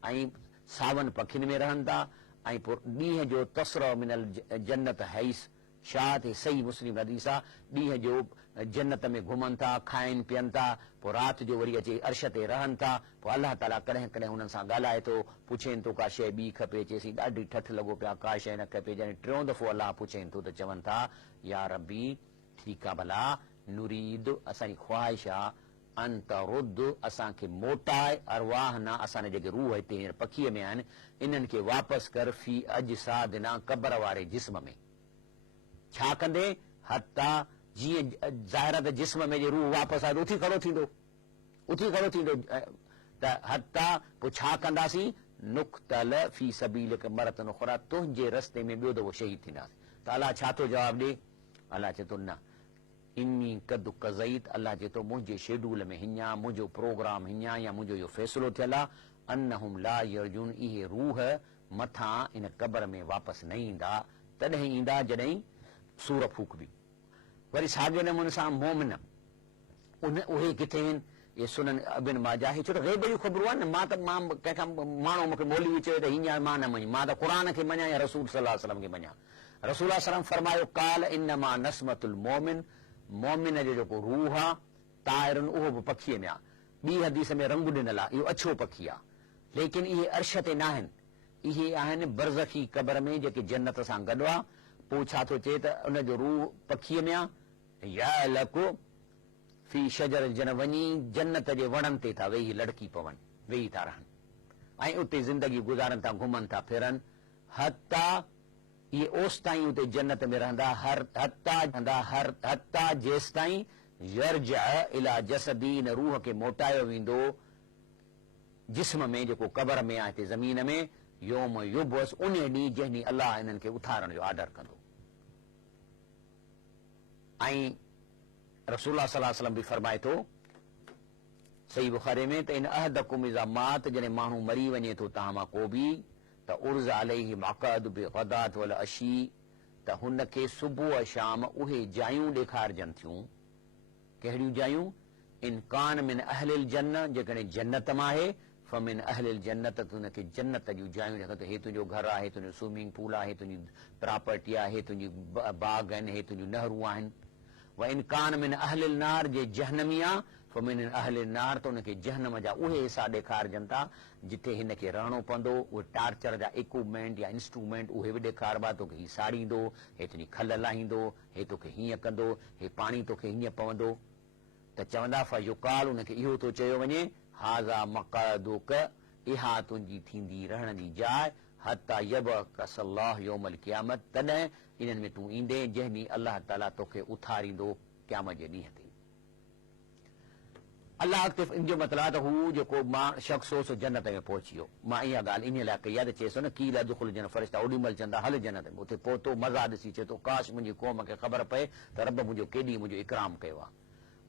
ऐं सावन पखियुनि में रहनि था। ऐं पोइ ॾींहं जो तसर मिनल जन्नत हैस, छा ते सही मुस्लिम हदीस आहे, ॾींहं जो जन्नत में घुमनि था, खाइनि पीअनि था, पोइ राति जो वरी अची अर्श ते रहनि था। पोइ अलाह ताला कॾहिं कॾहिं हुननि सां ॻाल्हाए थो, पुछेनि थो का शइ ॿी खपे, चएसि ॾाढी ठठ लॻो पिया, का शइ न खपे। जॾहिं टियों दफ़ो अलाह पुछेनि थो त चवनि था या रबी ठीकु आहे भला, नुरीद असांजी ख़्वाहिश आहे, अंत रुद असांखे मोटाए, अरवाह न असांजे जेके रूह हिते हींअर पखीअ में आहिनि इन्हनि खे वापसि कर फी अजसादिना, क़ब्र वारे जिस्म में। छा कंदे, हता जीअं ज़ाहिर त जिस्म में जे रूह वापसि आहे उथी खड़ो थींदो, उथी खड़ो थींदो, त हता पोइ छा कंदासीं, नुक़्तल फी सबीलिक मरतन उख़रा, तुंहिंजे रस्ते में ॿियो दफ़ो शहीद थींदासीं। त अलाह छा थो जवाबु ॾे, अलाह चए थो न इन्नी कद कज़ईत, अलाह चए थो मुंहिंजे शेड्यूल में हीअं, मुंहिंजो प्रोग्राम हीअं, या मुंहिंजो इहो फ़ैसिलो थियल आहे, अन्नहुम ला यरजून, इहे रूह मथां इन क़ब्र में वापसि न ईंदा, तॾहिं ईंदा जॾहिं सूर फूकबी। वरी साॻिए नमूने सां मोमिन उहे किथे आहिनि, इहे सुनन इब्न माजा, छो त ग़ैब जूं ख़बरूं आहिनि न। मां कंहिंखां माण्हू मूंखे मौलवी चयो त हीअं मां न मञी, मां त क़ुर खे मञा या रसूल सल्लल्लाहु अलैहि वसल्लम खे मञा। रसूल सल्लल्लाहु अलैहि वसल्लम फरमायो काल इन्नमा नस्मतुल मोमिन, मोमिन जो जेको रूह आहे ताइरुन, उहो बि पखीअ में आहे। ॿी हदीस में रंग ॾिनल आहे, इहो अछो पखी आहे, लेकिन इहे अर्श ते न आहिनि, इहे आहिनि बरज़खी क़ब्र में जेके जन्नत सां गॾु आहे। पोइ छा थो चए त उनजो रूह पखीअ में आहे, या लको फी शजर जन, वञी जन्नत जे वणनि ते था वेही लड़की पवनि, वेही था रहनि ऐं उते ज़िंदगी गुज़ारनि था, घुमनि था फिरनि, हता इहे ओसि ताईं उते जन्नत में रहंदा, हता जेसि ताईं यर्जा इला जसदी, इन रूह खे मोटायो वेंदो जिस्म में जेको क़ब्र में आहे हिते ज़मीन में, योम युबस, उन ॾींहुं जंहिं ॾींहुं अलाह इन्हनि खे उथारण जो ऑर्डर कंदो। ऐं रसूलुल्लाह सल्लल्लाहु अलैहि वसल्लम बि फरमाए थो सही बुखारी में त इन अहदकुम इज़ा मात, जॾहिं माण्हू मरी वञे थो तव्हां मां को बि, त उर्ज़ अलैहि मक़अद बिग़दात वल अशी, त हुनखे सुबुह शाम उहे जायूं ॾेखारजनि थियूं। कहिड़ियूं जायूं, इनकान मिन अहलिल जन्नत, जेकॾहिं जन्नत मां आहे, फमिन अहलिल जन्नत, त हुनखे जन्नत जूं जायूं ॾेखार, हे तुंहिंजो घर आहे, हे तुंहिंजो स्विमिंग पूल आहे, हे तुंहिंजी प्रॉपर्टी आहे, हे तुंहिंजी बाग आहिनि, हे तुंहिंजियूं नहरूं आहिनि। व इनकान मिन अहलिल नार, जे जहनमी आहे, फमिन अहलिल नार, त हुनखे जहनम जा उहे हिसा ॾेखारजनि था जिथे हिनखे रहणो पवंदो। उहे टार्चर जा इक्विपमेंट या इंस्ट्रूमेंट उहे बि ॾेखारबा, तोखे हीउ साड़ींदो, हे तुंहिंजी खल लाहींदो, हे तोखे हीअं कंदो, हे पाणी तोखे हीअं पवंदो। त चवंदा फयुकाल, उनखे इहो थो चयो वञे, हाज़ा मक़अदुक, इहा तुंहिंजी थींदी रहण जी जाइ, हता यबअस अल्लाह यौमल क़ियामत, तॾहिं इन्हनि में तूं ईंदे जंहिं ॾींहुं अलाह ताला तोखे उथारींदो क़यामत जे ॾींहं ते। अलाह अॻिते इन जो मतिलबु आहे त हू जेको मां शख़्स हो सो जन्नत में पहुची वियो। मां इहा ॻाल्हि इन लाइ कई आहे त चएसि न कील अदखुल जन, फ़रिश्ता ओॾी महिल चवंदा हल जन्नत में, उते पहुतो मज़ा ॾिसी चए थो काश मुंहिंजी क़ौम खे ख़बर पए त रब मुंहिंजो केॾी मुंहिंजो इकराम कयो आहे।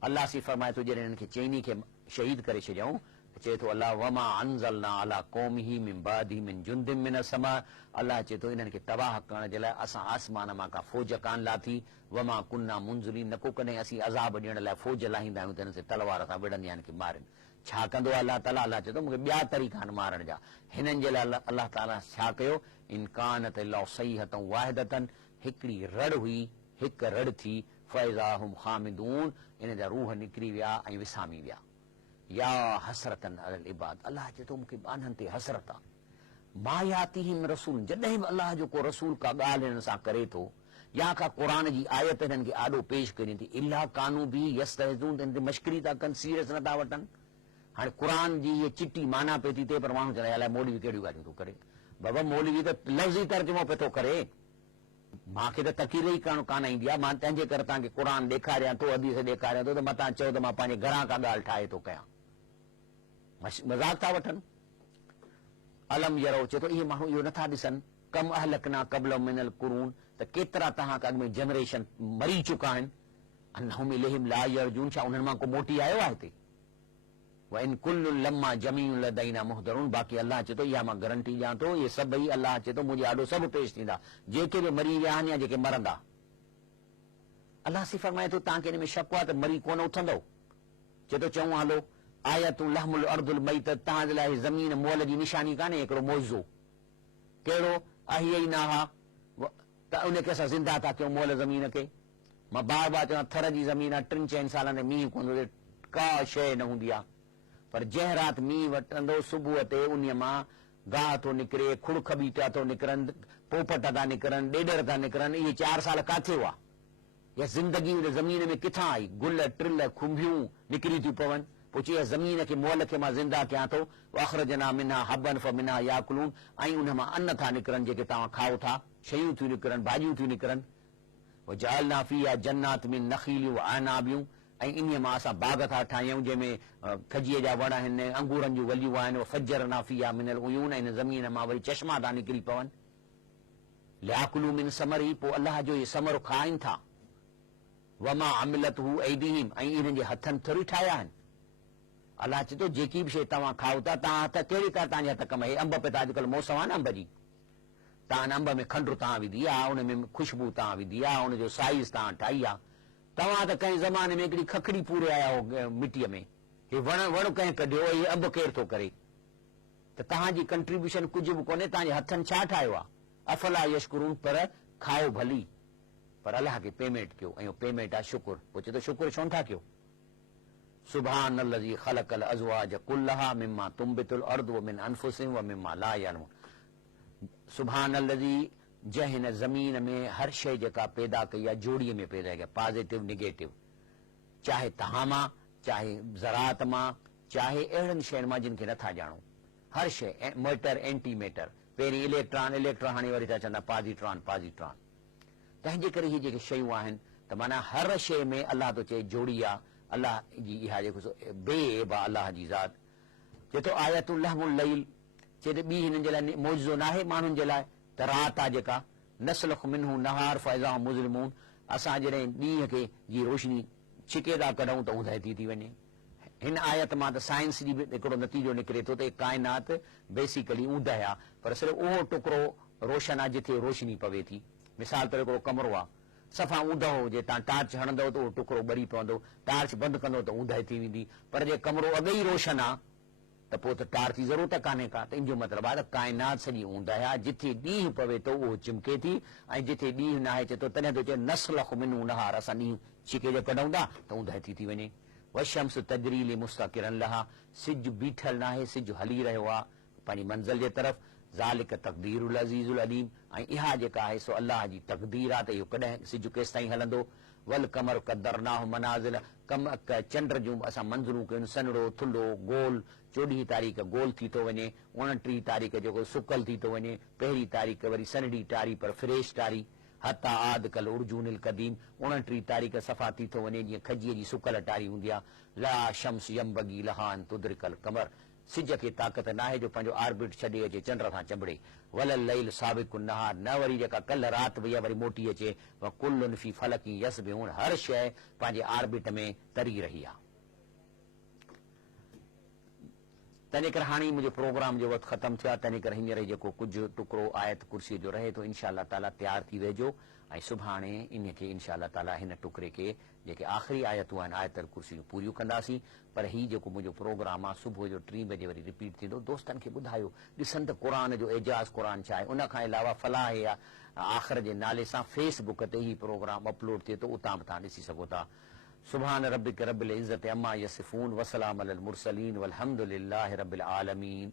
अलाह सी फरमाए थो जॾहिं हिननि खे चइनी खे शहीद करे छॾियऊं, चए थो अलाह वमा अंज़लना अला क़ौमिही मिन बादिही मिन जुंदिम मिन समा, अलाह चए थो इन्हनि खे तबाह करण जे लाइ असां आसमान मां का फौज कान लाथी, वमा कुन्ना मुंज़िरीन, न को कॾहिं असीं अज़ाब ॾियण लाइ फौज लाहींदा आहियूं त हिननि खे तलवार सां विढ़ंदी आहिनि कि मारनि। छा कंदो आहे अलाह ताला, अलाह चए थो मूंखे ॿिया तरीक़ा आहिनि मारण जा। हिननि जे लाइ अलाह ताला छा कयो, इनकान त लौ सहीहतन वाहिदतन, हिकिड़ी रड़ हुई, हिकु रड़ थी, फैज़ा हुम खामिदून, इन जा रूह निकिरी विया ऐं विसामी विया। या हसरतन अलल इबाद, अल्लाह चए थो मूंखे बाननि ते हसरत आहे। मा यातीहिम रसूल, जॾहिं बि अल्लाह जो को रसूल का ॻाल्हि हिननि सां करे थो या का क़ुरान जी आयत हिननि खे आॾो पेश करे थी, इल्ला कानू बि यस्तहज़ून, हिन ते मश्करी था कनि, सीरियस नथा वठनि। हाणे क़ुरान जी इहे चिटी माना पई थी थिए, पर माण्हू चवंदा अलाए मौलवी कहिड़ियूं ॻाल्हियूं थो करे। बाबा मौलवी त लफ़्ज़ी तर्जुमो पियो थो करे, मूंखे त तकीर ई करणु कान ईंदी आहे। मां तंहिंजे करे तव्हांखे क़ुरान ॾेखारियां थो, हदीस ॾेखारियां थो, त मां तव्हां चओ त मां पंहिंजे घरां का ॻाल्हि ठाहे थो कयां, मज़ाक था वठनि। अलम यरो, चए थो इहे माण्हू इहो नथा ॾिसनि, कम अहलकना क़ब्ल मिनल कुरून, त केतिरा तव्हां खां अॻु में जनरेशन मरी चुका आहिनि, अन्नहुम इलैहिम ला यरजून, छा उन्हनि मां को मोटी आयो आहे हिते। व इन कुल्लु लम्मा जमीउन लदैना मुहदरून, बाक़ी अल्लाह चए थो इहा मां गारंटी ॾियां थो, इहे सभई अल्लाह चए थो मुंहिंजे आॾो सभु पेश थींदा, जेके बि मरी विया आहिनि या जेके मरंदा। अल्लाह सिर्फ़ु फरमाए थो तव्हांखे हिन में शक आहे त मरी कोन उथंदो। चए थो चऊं हलो आयतु लहमुल अर्दुल मैत, तव्हांजे लाइ ज़मीन मोल जी निशानी कान्हे हिकिड़ो मौज़ो, कहिड़ो अही नाहा, त उनखे असां ज़िंदा था कयूं मोल ज़मीन खे। मां बार बार चवां थर जी ज़मीन आहे, 3-4 सालनि में मींहुं कोन, का शइ न हूंदी आहे, पर जंहिं राति मींहुं वटंदो सुबुह ते उन मां गाह थो निकिरे, खुड़ खबीटा थो निकिरनि, पोपट था निकिरनि, ॾेॾर था निकिरनि। इहे 4 साल किथे हुआ? या ज़िंदगी उन ज़मीन में किथां आई? गुल टिल खुंबियूं निकिरी थियूं पवनि। पोइ चई ज़मीन खे मोल खे मां ज़िंदा कयां थो, अख़रजना मिन्हा हब्बन फमिन्हा याकुलून, ऐं उन मां अन्न था निकिरनि जेके तव्हां खाओ था, शयूं थियूं निकिरनि, भाॼियूं थियूं निकिरनि। वजअलना फ़ीहा जन्नात मिन नख़ील व अनाबियूं, ऐं इन मां असां बाग़ था ठाहियूं जंहिंमें खजीअ जा वण आहिनि, अंगूरनि जूं वलियूं आहिनि। फजरना फ़ीहा मिनल उयून, ऐं ज़मीन मां वरी चश्मा था निकिरी पवनि। लियाकुलू मिन समरी, पोइ अल्लाह जो इहे समर खाइनि था। वमा अमिलतहू ऐदीहिम, ऐं इन्हनि जे हथनि थोरी ठाहिया आहिनि। अल्लाह चए थो जेकी बि शइ तव्हां खाओ था, तव्हां हथ कहिड़ी तरह तव्हांजे हथ कम। हे अंब पे त अॼुकल्ह मौसम आहे न अंब जी, तव्हां अंब में खंडु तव्हां विधी आहे, उन में ख़ुशबू तव्हां विधी आहे, उनजो साइज़ तव्हां ठाही आहे। तव्हां त कंहिं ज़माने में हिकिड़ी खखड़ी पूरे आया हो मिटीअ में, हे वण कंहिं कढियो, हे अंब केरु थो करे, त तव्हांजी कंट्रीब्यूशन कुझु बि कोन्हे, तव्हांजे हथनि छा ठाहियो आहे। अफला यशकुरून, पर खाओ भली, पर अल्लाह खे पेमेंट कयो, ऐं पेमेंट आहे शुकुर। पोइ चए थो शुकुर छो नथा कयो। सुभानल्लज़ी ख़लक़ल अज़वाज कुल्लहा मिम्मा तुंबितुल अर्दु व मिन अनफुसिहिम व मिम्मा ला यअलमून। सुभानल्लज़ी, जंहिं हिन ज़मीन में हर शइ जेका पैदा कई आहे जोड़ीअ में पैदा कई, पॉज़िटिव निगेटिव, चाहे तव्हां मां, चाहे ज़रात मां, चाहे अहिड़नि शयुनि मां जिन खे नथा ॼाणो, हर शइ, मैटर एंटी मैटर, पहिरीं इलेक्ट्रॉन इलेक्ट्रॉन, हाणे वरी था चवंदा पॉज़िट्रॉन पॉज़िट्रॉन। तंहिंजे करे इहे जेके शयूं आहिनि, त माना हर शइ में अल्लाह थो चए जोड़ी आहे। अल्लाह जी इहा जेको बेब आहे अल्लाह जी ज़ात। चए थो आयतुल लहमुल लैल, चए थो ॿी हिननि जे लाइ मौजो न आहे माण्हुनि जे लाइ, त राति आहे जेका, नस्लुख मिन्हू नहार फ़इज़ा हुम मुज़लिमून, असां जॾहिं ॾींहं खे जी रोशनी छिके था कढूं त ऊंदहि थी वञे। हिन आयत मां त साइंस जी बि हिकिड़ो नतीजो निकिरे थो त काइनात बेसिकली ऊंदहि आहे, पर सिर्फ़ु उहो टुकड़ो रोशन आहे जिथे रोशनी पवे थी। मिसाल तौर हिकिड़ो कमरो आहे, सफ़ा ऊंदो हुजे, तव्हां टार्च हणंदव त उहो टुकड़ो ॿरी पवंदो, टार्च बंदि कंदो त ऊंदहि थी वेंदी। पर जे कमरो अॻ ई रोशन आहे त पोइ त टार्च जी ज़रूरत कान्हे का। त इन जो मतिलबु आहे त काइनात सॼी ऊंदहि आहे, जिथे ॾींहुं पवे थो उहो चिमके थी, ऐं जिथे ॾींहुं न आहे चए थो तॾहिं थो चए नस्लुख मिन्हू नहार, असां ॾींहुं छिके जे कढूं था त ऊंदहि थी वञे। वशम्स तजरी लिमुस्तक़िरन लहा, सिज बीठल न आहे, सिज हली रहियो आहे पंहिंजी मंज़िल जे तरफ़। ज़ालिक तक़दीरुल अज़ीज़ुल अलीम, ऐं इहा जेका आहे सो अल्लाह जी तक़दीर आहे त इहो कॾहिं सिज केसि ताईं हलंदो। वल कमर क़दरनाहु मनाज़िल, चंड जूं असां मंज़िलूं कयूं, सनड़ो थुल्हो गोल। 14 तारीख़ गोल थी थो वञे, 29 तारीख़ जेको सुकल थी थो वञे, 1 तारीख़ वरी सनड़ी टारी पर फ्रेश टारी। हता आद कल उर्जूनिल क़दीम, 29 तारीख़ सफ़ा थी थो वञे जीअं खजीअ जी सुकल टारी हूंदी आहे। ला शम्स यंबगी लहा अन तुदरिकल कमर, सिज खे ताक़त न आहे जो पंहिंजो आर्बिट छॾे अचे चंड सां चंबड़े। वलल लैल साबिकुन नहार, न वरी जेका कल्ह राति वई आहे वरी मोटी अचे। व कुल्लुन फी फलकी यसबिहून, हर शइ पंहिंजे आर्बिट में तरी रही आहे। तंहिंजे करे हाणे मुंहिंजो प्रोग्राम जो वक़्तु ख़तमु थियो आहे, तंहिंजे करे हींअर जेको कुझु टुकड़ो आयत कुर्सीअ जो रहे थो, इनशा अल्लाह ताला तयारु थी वेझो, ऐं सुभाणे इन खे इनशा अल्लाह ताला हिन टुकड़े खे जेके आख़िरी आयतूं आहिनि आयतल कुर्सी पूरियूं कंदासीं। पर हीउ जेको मुंहिंजो प्रोग्राम आहे सुबुह जो 3 बजे वरी रिपीट थींदो। दोस्तनि खे ॿुधायो, ॾिसनि त क़ुर जो एजाज़ क़ुर छा आहे। उन खां अलावा फलाह या आख़िर जे नाले सां फेसबुक ते ही प्रोग्राम अपलोड थिए थो, उतां बि तव्हां ॾिसी सघो था। सुभान रब्बिक रब्बिल इज़्ज़ति अम्मा यसिफून वसलाम अलल मुरसलीन वल्हम्दुलिल्लाहि रब्बिल आलमीन।